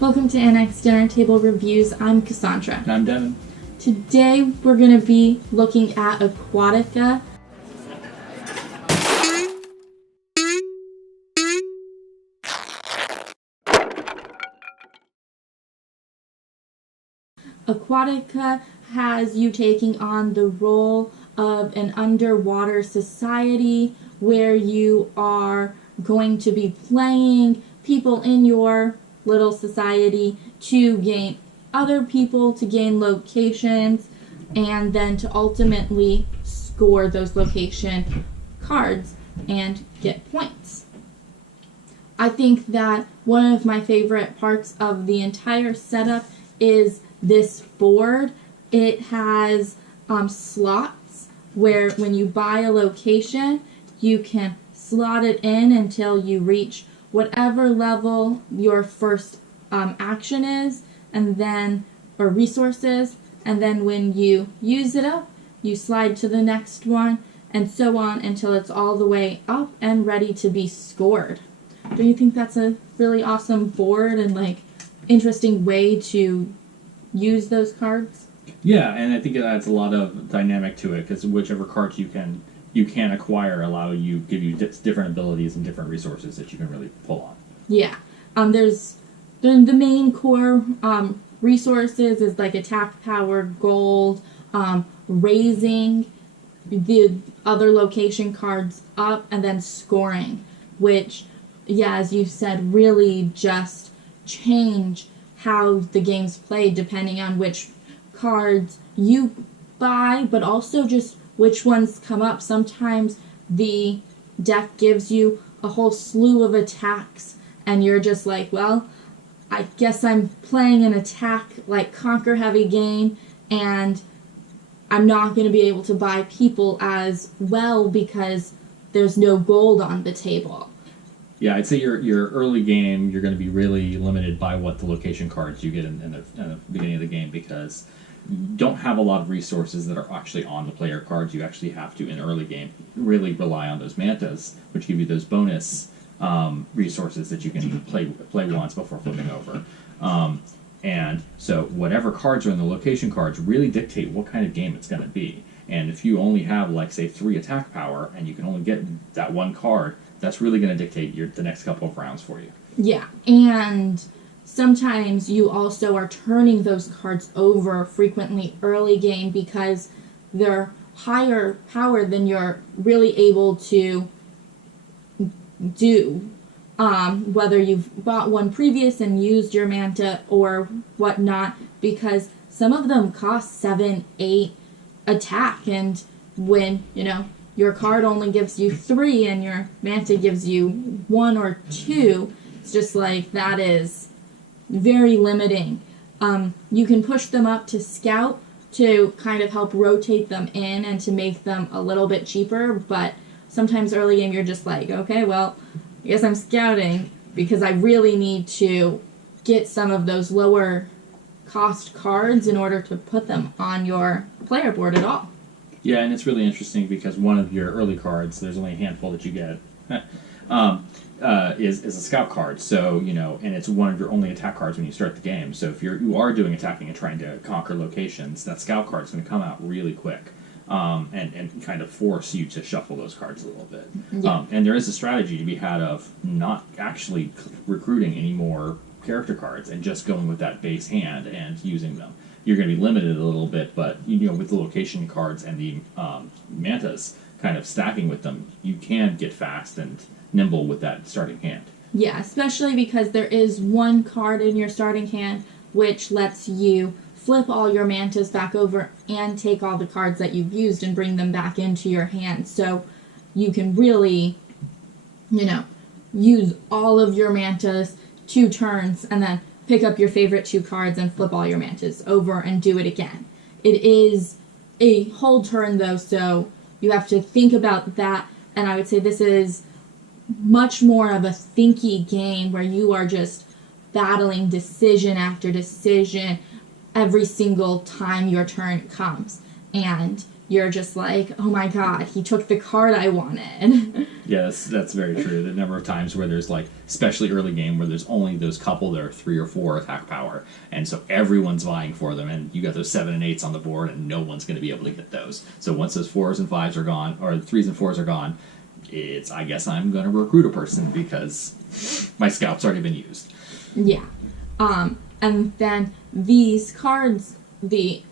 Welcome to Annexed Dinner Table Reviews. I'm Cassandra. And I'm Devin. Today we're going to be looking at Aquatica. Aquatica has you taking on the role of an underwater society where you are going to be playing people in your little society to gain other people, to gain locations, and then to ultimately score those location cards and get points. I think that one of my favorite parts of the entire setup is this board. It has slots where when you buy a location, you can slot it in until you reach whatever level your first action is, and then, or resources, and then when you use it up, you slide to the next one, and so on until it's all the way up and ready to be scored. Do you think that's a really awesome board and interesting way to use those cards? Yeah, and I think it adds a lot of dynamic to it because whichever cards you can acquire give you different abilities and different resources that you can really pull on. Yeah, there's the main core resources is like attack power, gold, raising the other location cards up, and then scoring, which, yeah, as you said, really just change how the game's played depending on which cards you buy, but also just which ones come up. Sometimes the deck gives you a whole slew of attacks, and you're just like, well, I guess I'm playing an attack, conquer heavy game, and I'm not going to be able to buy people as well because there's no gold on the table. Yeah, I'd say your early game, you're going to be really limited by what the location cards you get in the beginning of the game because you don't have a lot of resources that are actually on the player cards. You actually have to, in early game, really rely on those mantas, which give you those bonus resources that you can play once before flipping over. And so whatever cards are in the location cards really dictate what kind of game it's going to be. And if you only have, say, 3 attack power and you can only get that one card, that's really going to dictate the next couple of rounds for you. Yeah, and sometimes you also are turning those cards over frequently early game because they're higher power than you're really able to do. Whether you've bought one previous and used your manta or whatnot, because some of them cost 7, 8 attack, and when, your card only gives you 3 and your manta gives you 1 or 2, it's just that is very limiting. You can push them up to scout to kind of help rotate them in and to make them a little bit cheaper, but sometimes early game you're just okay, well, I guess I'm scouting because I really need to get some of those lower cost cards in order to put them on your player board at all. Yeah, and it's really interesting because one of your early cards, there's only a handful that you get, is a scout card. So, and it's one of your only attack cards when you start the game. So if you are doing attacking and trying to conquer locations, that scout card is going to come out really quick. And kind of force you to shuffle those cards a little bit. Yeah. And there is a strategy to be had of not actually recruiting any more character cards and just going with that base hand and using them. You're going to be limited a little bit, but with the location cards and the mantas kind of stacking with them, you can get fast and nimble with that starting hand. Yeah, especially because there is one card in your starting hand which lets you flip all your mantas back over and take all the cards that you've used and bring them back into your hand. So you can really, use all of your mantas 2 turns and then pick up your favorite 2 cards and flip all your mantas over and do it again. It is a whole turn though, so you have to think about that, and I would say this is much more of a thinky game where you are just battling decision after decision every single time your turn comes. And you're just like, oh my god, he took the card I wanted. Yeah, that's very true. The number of times where there's like, especially early game, where there's only those couple that are 3 or 4 attack power, and so everyone's vying for them, and you got those 7 and 8s on the board, and no one's going to be able to get those. So once those 4s and 5s are gone, or 3s and 4s are gone, it's, I guess I'm going to recruit a person because my scout's already been used. Yeah. And then these cards, the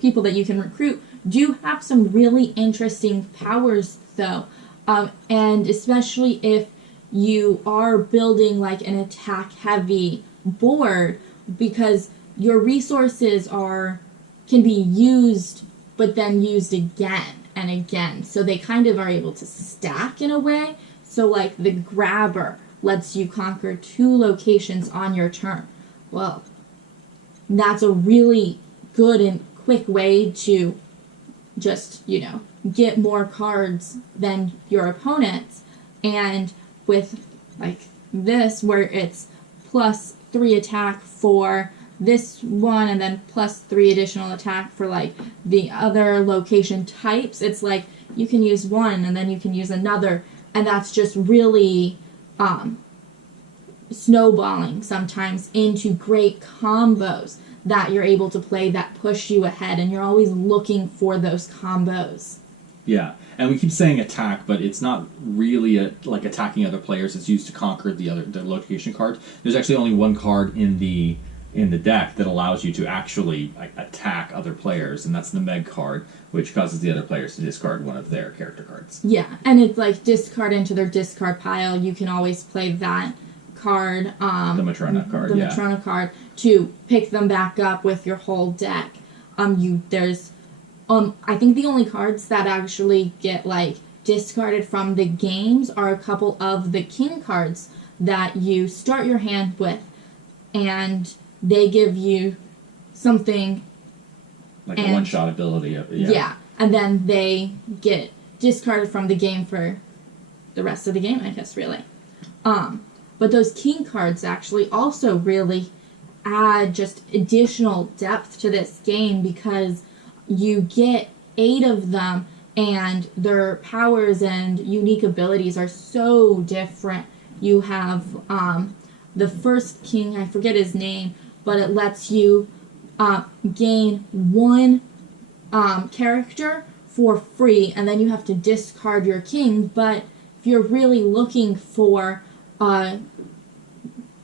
people that you can recruit, do have some really interesting powers, though. And especially if you are building like an attack-heavy board, because your resources can be used, but then used again and again. So they kind of are able to stack in a way. So like the grabber lets you conquer 2 locations on your turn. Well, that's a really good and quick way to just, get more cards than your opponents. And with like this, where it's +3 attack for this one and then +3 additional attack for like the other location types, it's like you can use one and then you can use another, and that's just really snowballing sometimes into great combos that you're able to play that push you ahead, and you're always looking for those combos. Yeah, and we keep saying attack, but it's not really like attacking other players. It's used to conquer the location cards. There's actually only one card in the deck that allows you to actually attack other players, and that's the Meg card, which causes the other players to discard one of their character cards. Yeah, and it's like discard into their discard pile. You can always play that card, the Matrona card, Matrona card, to pick them back up with your whole deck. I think the only cards that actually get like discarded from the games are a couple of the king cards that you start your hand with, and they give you something like a one-shot ability. Yeah, and then they get discarded from the game for the rest of the game, I guess, really. But those king cards actually also really add just additional depth to this game, because you get 8 of them, and their powers and unique abilities are so different. You have the first king, I forget his name, but it lets you gain 1 character for free, and then you have to discard your king. But if you're really looking for a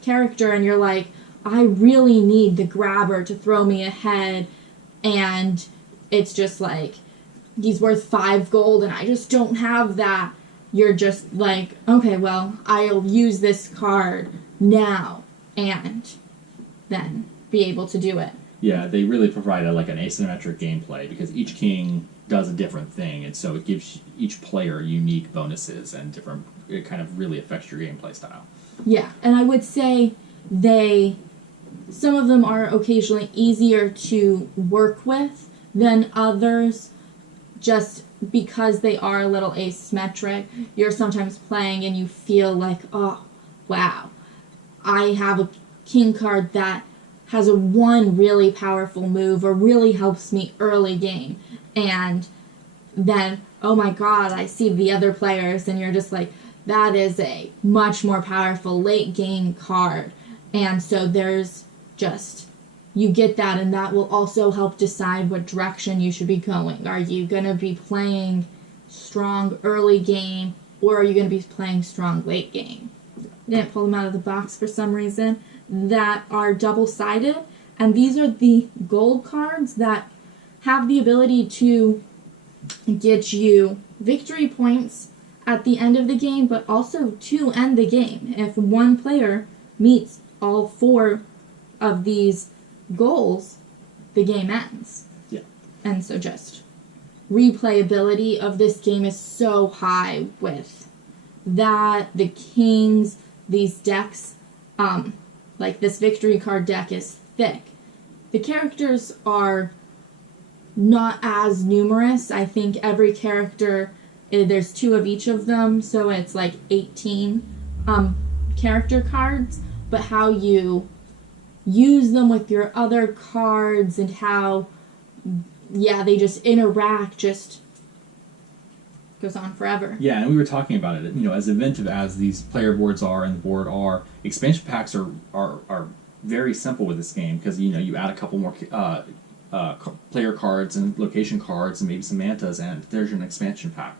character and you're like, I really need the grabber to throw me ahead, and it's just like, he's worth 5 gold and I just don't have that, you're just like, okay, well, I'll use this card now and then be able to do it. Yeah, they really provide an asymmetric gameplay, because each king does a different thing, and so it gives each player unique bonuses and it kind of really affects your gameplay style. Yeah, and I would say some of them are occasionally easier to work with than others, just because they are a little asymmetric. You're sometimes playing and you feel like, oh, wow, I have a king card that has a 1 really powerful move or really helps me early game, and then, oh my god, I see the other players, and you're just like, that is a much more powerful late game card. And so there's just, you get that, and that will also help decide what direction you should be going. Are you going to be playing strong early game, or are you going to be playing strong late game? Didn't pull them out of the box for some reason. That are double-sided, and these are the gold cards that have the ability to get you victory points at the end of the game, but also to end the game. If one player meets all 4 of these goals, the game ends. Yeah. And so just replayability of this game is so high with that, the kings, these decks, like this victory card deck is thick. The characters are not as numerous. I think every character, there's 2 of each of them, so it's like 18 character cards, but how you use them with your other cards and how yeah, they just interact, just goes on forever. Yeah, and we were talking about it. As inventive as these player boards are and the board are, expansion packs are very simple with this game because you add a couple more player cards and location cards and maybe some mantas, and there's your expansion pack.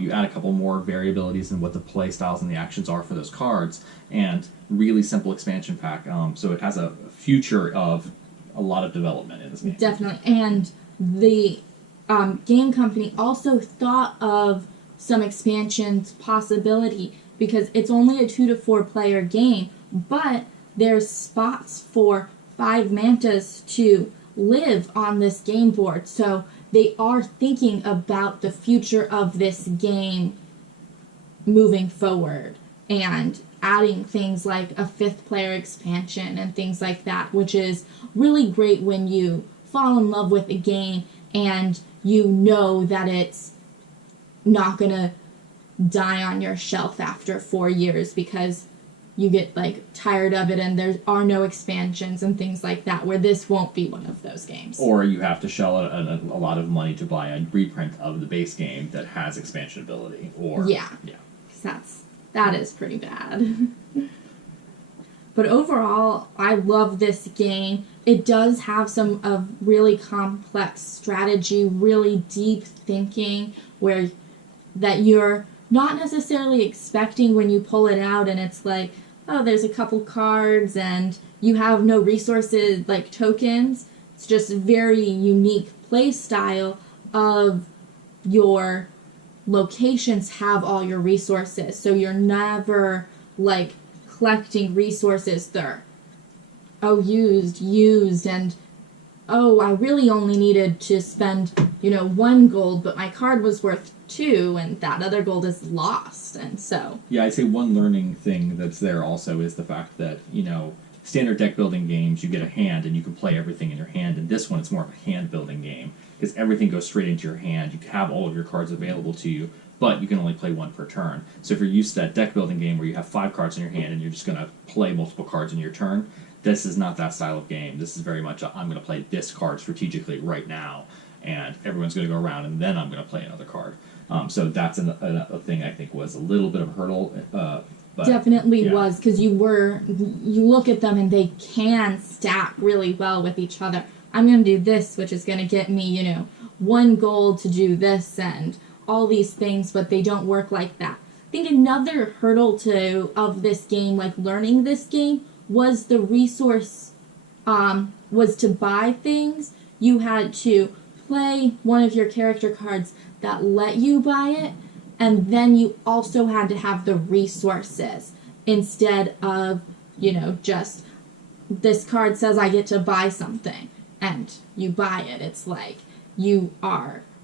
You add a couple more variabilities in what the play styles and the actions are for those cards, and really simple expansion pack. So it has a future of a lot of development in this game. Definitely, and the game company also thought of some expansions possibility because it's only a 2 to 4 player game, but there's spots for 5 mantas to live on this game board. So they are thinking about the future of this game moving forward and adding things like a 5th player expansion and things like that, which is really great when you fall in love with a game and you know that it's not gonna die on your shelf after 4 years because you get tired of it and there are no expansions and things like that, where this won't be one of those games. Or you have to shell a lot of money to buy a reprint of the base game that has expansion ability. Or yeah. That is pretty bad. But overall, I love this game. It does have some of really complex strategy, really deep thinking, where that you're not necessarily expecting when you pull it out and it's like, oh, there's a couple cards and you have no resources like tokens. It's just a very unique play style of your locations have all your resources. So you're never collecting resources there. Oh, used, and oh, I really only needed to spend, 1 gold, but my card was worth 2, and that other gold is lost, and so. Yeah, I'd say one learning thing that's there also is the fact that, standard deck building games, you get a hand and you can play everything in your hand, and this one it's more of a hand building game, because everything goes straight into your hand. You have all of your cards available to you, but you can only play 1 per turn. So if you're used to that deck building game where you have 5 cards in your hand and you're just going to play multiple cards in your turn, this is not that style of game. This is very much I'm going to play this card strategically right now, and everyone's going to go around, and then I'm going to play another card. So that's a thing I think was a little bit of a hurdle. But, definitely yeah. was, because you look at them and they can stack really well with each other. I'm going to do this, which is going to get me, 1 gold to do this and all these things, but they don't work like that. I think another hurdle of this game, learning this game, was the resource, was to buy things. You had to play one of your character cards that let you buy it, and then you also had to have the resources instead of, just this card says I get to buy something and you buy it. It's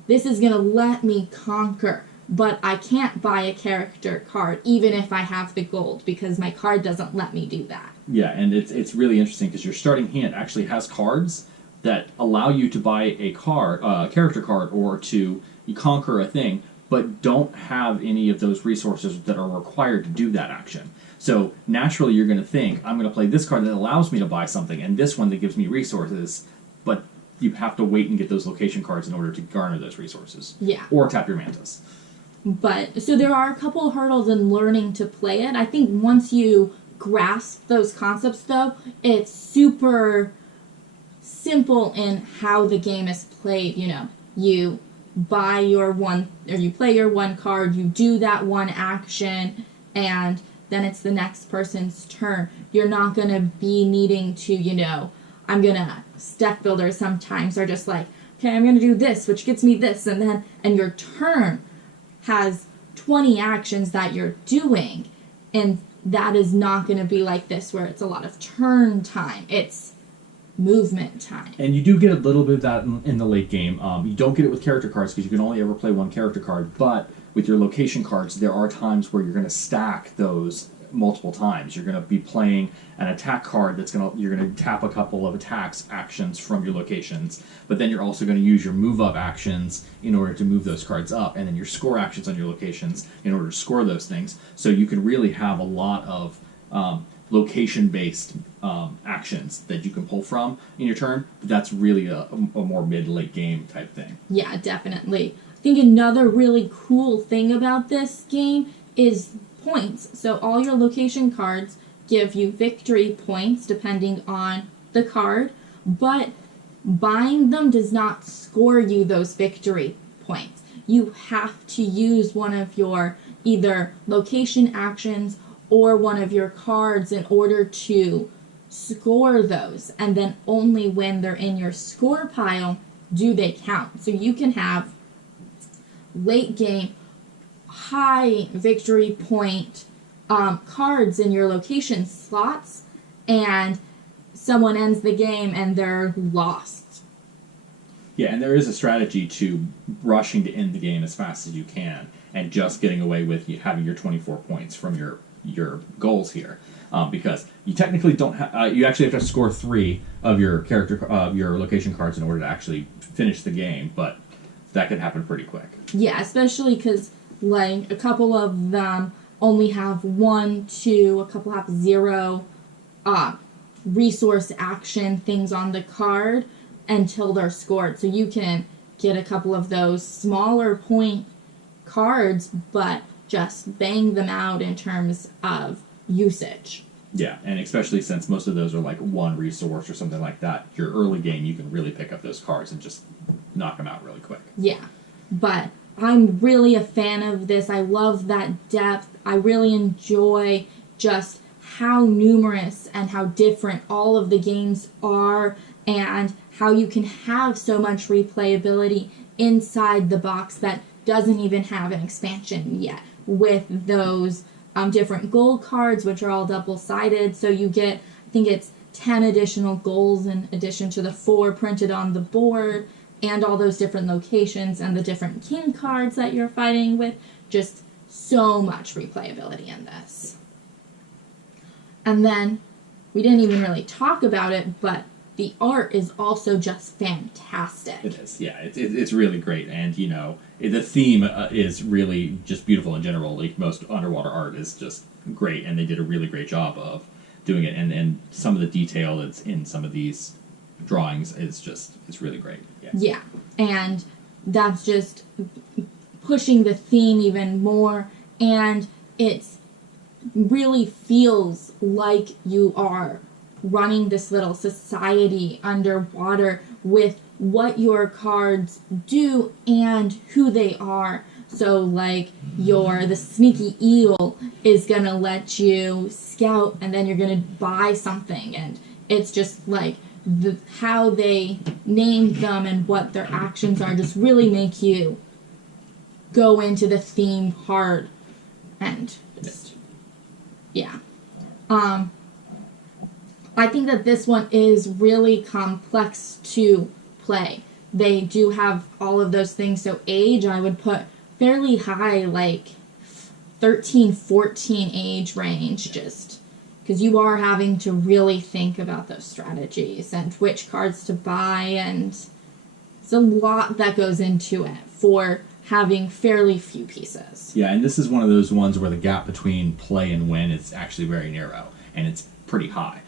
this is going to let me conquer, but I can't buy a character card even if I have the gold because my card doesn't let me do that. Yeah, and it's really interesting because your starting hand actually has cards that allow you to buy a character card, or to conquer a thing, but don't have any of those resources that are required to do that action. So naturally you're going to think, I'm going to play this card that allows me to buy something, and this one that gives me resources, but you have to wait and get those location cards in order to garner those resources. Yeah. Or tap your mantas. But, so there are a couple of hurdles in learning to play it. I think once you grasp those concepts, though, it's super simple in how the game is played. You buy your one, or you play your 1 card, you do that 1 action, and then it's the next person's turn. You're not going to be needing to, I'm going to deck builders sometimes are just okay, I'm going to do this, which gets me this, and your turn has 20 actions that you're doing, and that is not going to be like this where it's a lot of turn time. It's movement time. And you do get a little bit of that in the late game. You don't get it with character cards because you can only ever play 1 character card, but with your location cards, there are times where you're going to stack those multiple times. You're going to be playing an attack card you're going to tap a couple of attacks actions from your locations, but then you're also going to use your move up actions in order to move those cards up, and then your score actions on your locations in order to score those things. So you can really have a lot of location-based actions that you can pull from in your turn. But that's really a more mid-late game type thing. Yeah, definitely. I think another really cool thing about this game is points. So all your location cards give you victory points depending on the card, but buying them does not score you those victory points. You have to use one of your either location actions or one of your cards in order to score those, and then only when they're in your score pile do they count. So you can have late game high victory point cards in your location slots, and someone ends the game and they're lost. Yeah, and there is a strategy to rushing to end the game as fast as you can and just getting away with having your 24 points from your goals here, because you technically don't have. You actually have to score 3 of your your location cards in order to actually finish the game, but that could happen pretty quick. Yeah, especially because like a couple of them only have 1, 2, a couple have 0 resource action things on the card until they're scored. So you can get a couple of those smaller point cards, but just bang them out in terms of usage. Yeah, and especially since most of those are like 1 resource or something like that, your early game you can really pick up those cards and just knock them out really quick. Yeah, but I'm really a fan of this. I love that depth. I really enjoy just how numerous and how different all of the games are, and how you can have so much replayability inside the box that doesn't even have an expansion yet, with those different gold cards, which are all double-sided. So you get, I think it's 10 additional goals in addition to the 4 printed on the board, and all those different locations and the different king cards that you're fighting with. Just so much replayability in this. And then, we didn't even really talk about it, but the art is also just fantastic. It is, yeah. It's really great, and the theme is really just beautiful in general. Like most underwater art is just great, and they did a really great job of doing it. And some of the detail that's in some of these drawings it's really great. Yeah, and that's just pushing the theme even more, and it's really feels like you are running this little society underwater with what your cards do and who they are. So like the sneaky eel is gonna let you scout, and then you're gonna buy something, and it's just like how they named them and what their actions are just really make you go into the theme hard, and just yeah. I think that this one is really complex to play. They do have all of those things, so age I would put fairly high, like 13, 14 age range, just because you are having to really think about those strategies and which cards to buy, and it's a lot that goes into it for having fairly few pieces. Yeah, and this is one of those ones where the gap between play and win is actually very narrow, and it's pretty high,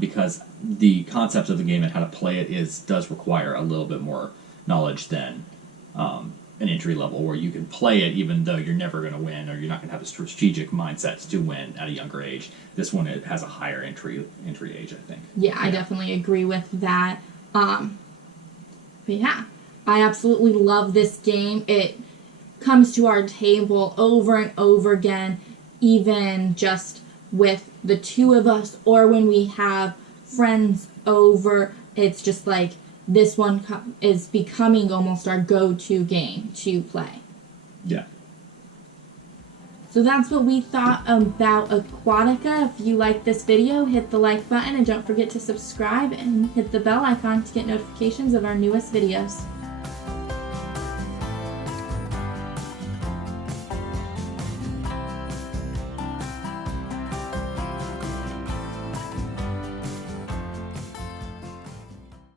because the concept of the game and how to play it does require a little bit more knowledge than an entry level, where you can play it even though you're never going to win, or you're not going to have a strategic mindset to win at a younger age. This one, it has a higher entry age, I think. Yeah, I definitely agree with that. But yeah, I absolutely love this game. It comes to our table over and over again, even just with the 2 of us, or when we have friends over. It's just like this one is becoming almost our go-to game to play. Yeah. So that's what we thought about Aquatica. If you like this video, hit the like button, and don't forget to subscribe and hit the bell icon to get notifications of our newest videos.